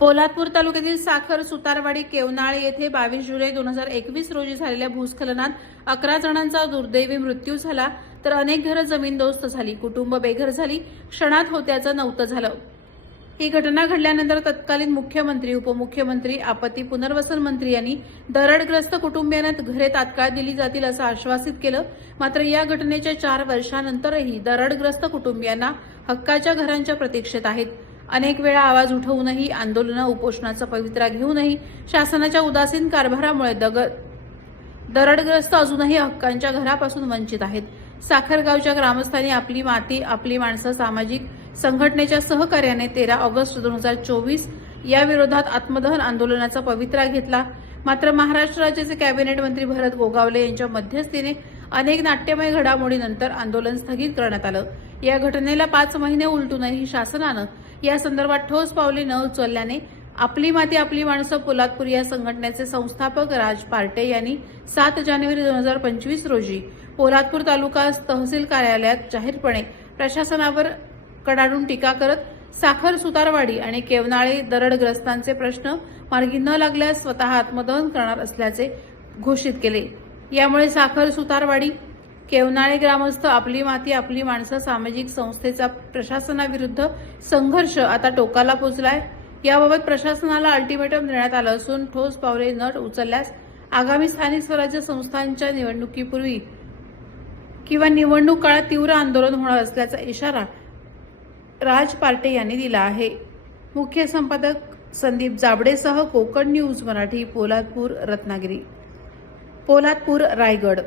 पोलादपूर तालुक्यातील साखर सुतारवाडी केवनाळे येथे 22 जुलै 2021 रोजी झालेल्या भूस्खलनात 11 जणांचा दुर्दैवी मृत्यू झाला, तर अनेक घरं जमीनदोस्त झाली, कुटुंब बेघर झाली, क्षणात होत्याचं नव्हतं झालं। ही घटना घडल्यानंतर तत्कालीन मुख्यमंत्री, उपमुख्यमंत्री, आपत्ती पुनर्वसन मंत्री यांनी दरडग्रस्त कुटुंबियांना घरे तात्काळ दिली जातील असं आश्वासित केलं। मात्र या घटनेच्या 4 वर्षांनंतरही दरडग्रस्त कुटुंबियांना हक्काच्या घरांच्या प्रतीक्षेत आहेत। अनेक वेळा आवाज उठवूनही, आंदोलनं, उपोषणाचा पवित्रा घेऊनही शासनाच्या उदासीन कारभारामुळे दरडग्रस्त अजूनही हक्कांच्या घरापासून वंचित आहेत। साखरगावच्या ग्रामस्थांनी आपली माती आपली माणसं सामाजिक संघटनेच्या सहकार्याने 13 ऑगस्ट 2024 या विरोधात आत्मदहन आंदोलनाचा पवित्रा घेतला। मात्र महाराष्ट्र राज्याचे कॅबिनेट मंत्री भरत गोगावले यांच्या मध्यस्थीने अनेक नाट्यमय घडामोडीनंतर आंदोलन स्थगित करण्यात आलं। या घटनेला 5 महिने उलटूनही शासनानं या संदर्भात ठोस पावले न उचलल्याने आपली माती आपली माणसं पोलादपूर या संघटनेचे संस्थापक राज पार्टे यांनी 7 जानेवारी 2025 रोजी पोलादपूर तालुका तहसील कार्यालयात जाहीरपणे प्रशासनावर कडाडून टीका करत साखर सुतारवाडी आणि केवनाळे दरडग्रस्तांचे प्रश्न मार्गी न लागल्यास स्वतः आत्मदहन करणार असल्याचे घोषित केले। यामुळे साखर सुतारवाडी केवनाळे ग्रामस्थ आपली माती आपली माणसं सामाजिक संस्थेचा प्रशासनाविरुद्ध संघर्ष आता टोकाला पोहोचलाय। याबाबत प्रशासनाला अल्टिमेटम देण्यात आलं असून ठोस पावले न उचलल्यास आगामी स्थानिक स्वराज्य संस्थांच्या निवडणुकीपूर्वी किंवा निवडणूक काळात तीव्र आंदोलन होणार असल्याचा इशारा राज पार्टे यांनी दिला आहे। मुख्य संपादक संदीप जाबडेसह कोकण न्यूज मराठी, पोलादपूर, रत्नागिरी, पोलादपूर, रायगड।